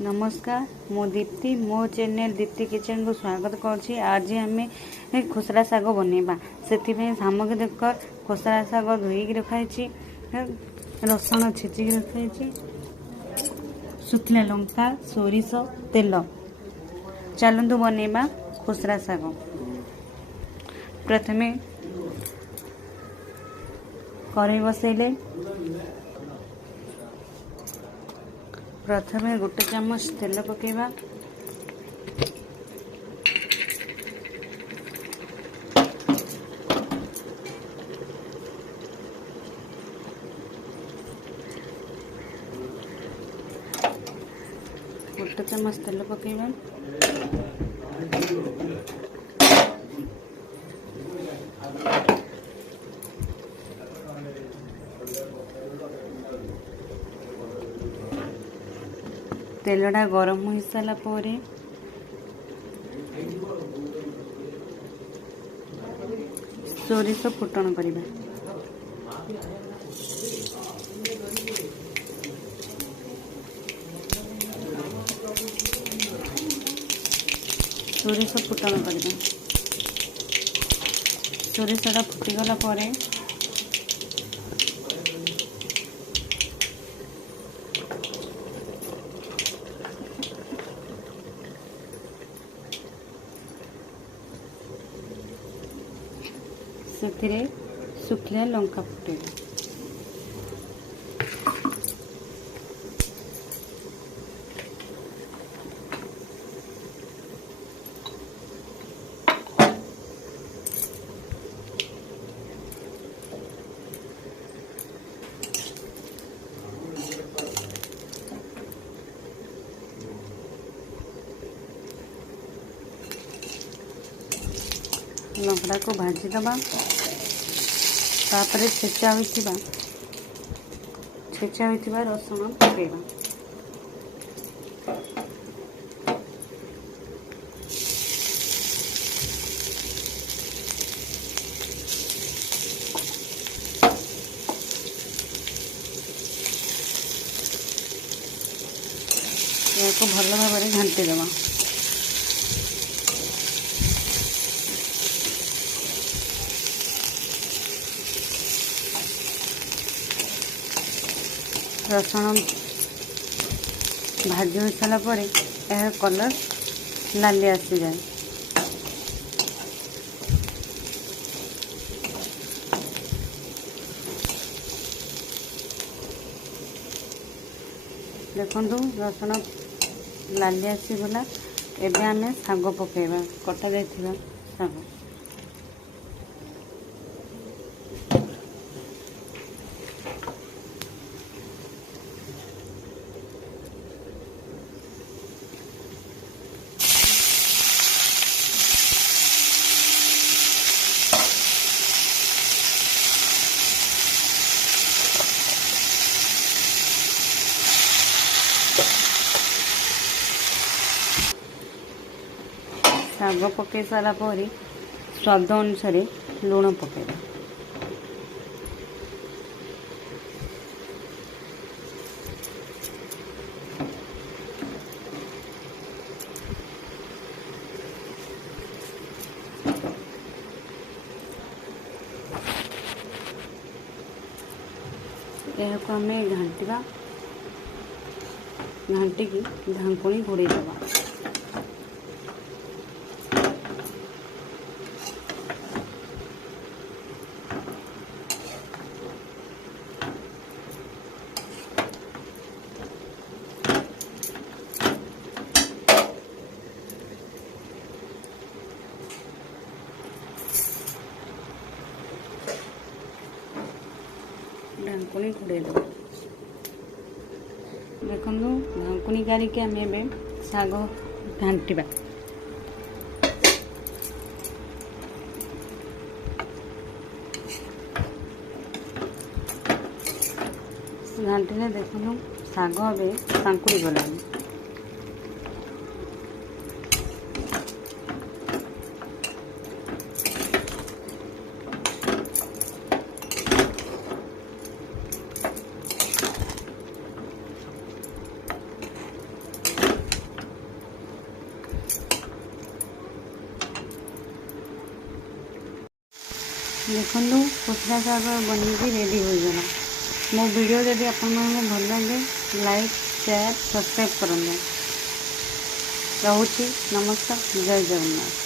नमस्कार मो दीप्ति मो चैनल दीप्ति किचन को स्वागत करछि। आज आम खोसरा साग बनवा से सामग्री देख खोसरा साग धोईक रखाई, रसुण छेचिक रखाई, सुखला लंका सोरिष तेल। चलतु बनवा खोसरा साग। प्रथमे कढ़ई बसैले प्रथमे गोटे चामच तेल पकेबा, गोटे चामच तेल पकेबा, तेलटा गरम हो सारा पर सोरिष फुटण करवा। सोरिष फुटण करवा। सोरिषटा फुटीगला पर से सुखला लंका फुटेगा। लंका को भाजीदबा, तापर छेचा होइथिबा रसुण पकेबा। याको भल भाव घांटी देवा। रसुण भाजी हो सारा पर यह कलर लाली आसी जाए। देखु रसुण लाली आसीगला। एबे आमे साग पकेबा, कटा जाइथिबा साग। साग पकई सारा पर स्वाद अनुसार लुण पकेबा। यह को आम घांटा, घांटिकी ढांकुणी घोड़े देवा। ढांकुणी घोड़े देव। देखु ढांकुणी गारिक आम ए साग घांटा। घांटिले देखु साग ए पांकुड़ी गलानी। देखो खुसरा शाग बन रेडी होगला। मो वीडियो जदि आपण भल लगे लाइक शेयर सब्सक्राइब करें। रोची नमस्कार, जय जगन्नाथ।